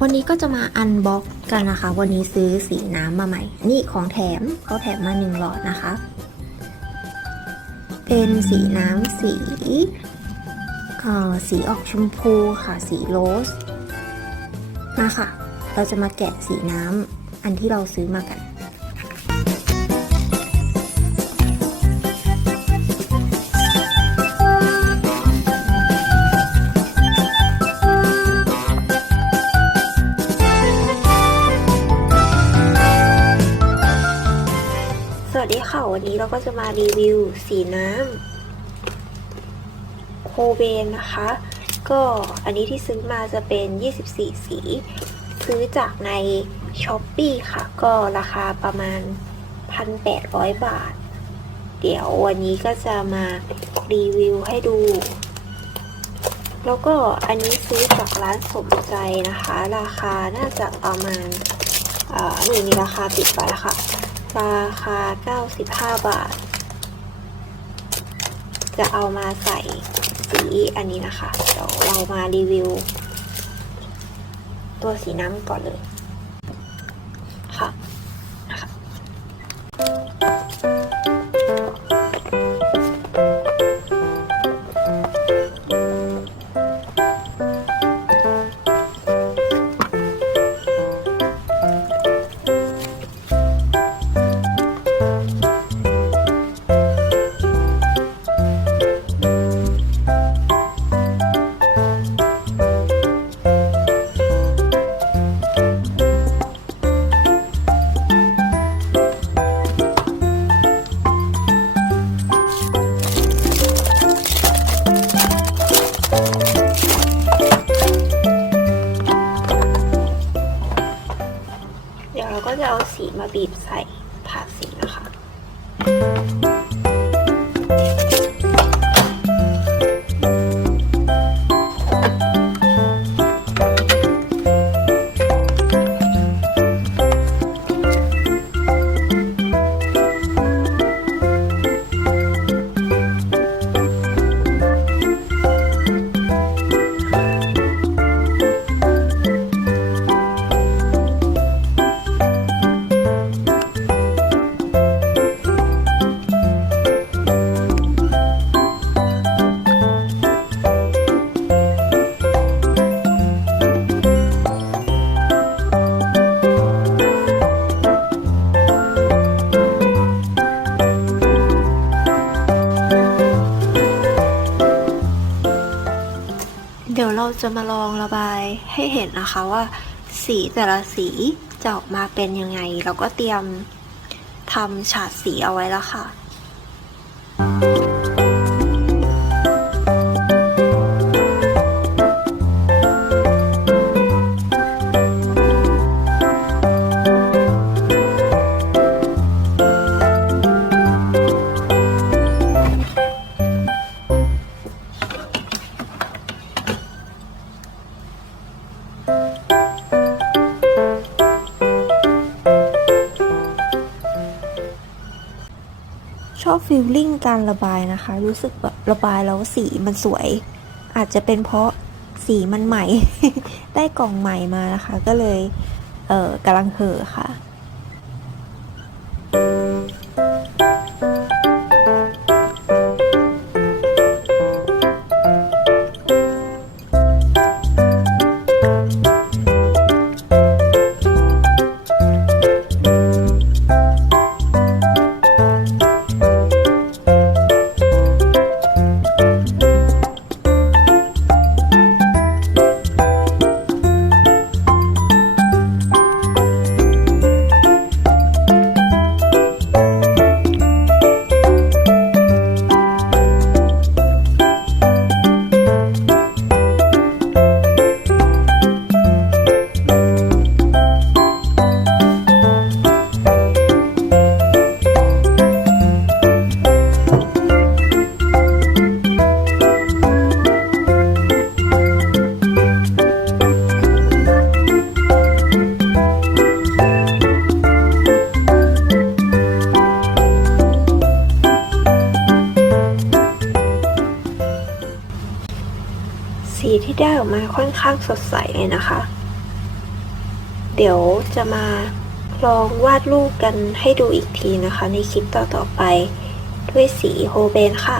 วันนี้ก็จะมาอันบ็อกกันนะคะ วันนี้ซื้อสีน้ำมาใหม่ นี่ของแถมเขาแถมมาหนึ่งหลอดนะคะ เป็นสีน้ำสีเอ่อสีออกชมพูค่ะ สีโรสมาค่ะ เราจะมาแกะสีน้ำอันที่เราซื้อมากัน จะมารีวิวสีน้ำโคเบนนะคะ ก็อันนี้ที่ซื้อมาจะเป็น 24 สี ซื้อจากใน s h อ p e e ค่ะ ก็ราคาประมาณ 1,800 บาท เดี๋ยววันนี้ก็จะมารีวิวให้ดู แล้วก็อันนี้ซื้อจากร้านสมใจนะคะ ราคาน่าจะประมาณอ่านี่มีราคาติดไว้ค่ะ ราคา 95 บาท จะเอามาใส่สีอันนี้นะคะ เดี๋ยวเรามารีวิว ตัวสีน้ำก่อนเลย เราก็จะเอาสีมาบีบใส่ถาสีนะคะ เดี๋ยวเราจะมาลองระบายให้เห็นนะคะว่า สีแต่ละสีจะออกมาเป็นยังไง เราก็เตรียมทำฉาดสีเอาไว้แล้วค่ะ ชอบฟิลลิ่งการระบายนะคะ รู้สึกแบบระบายแล้วสีมันสวย อาจจะเป็นเพราะสีมันใหม่ ได้กล่องใหม่มานะคะ ก็เลยเออกำลังเห่อค่ะ สีที่ได้ออกมาค่อนข้างสดใสเลยนะคะ เดี๋ยวจะมาลองวาดรูปกันให้ดูอีกทีนะคะ ในคลิปต่อๆไปด้วยสีโฮเบนค่ะ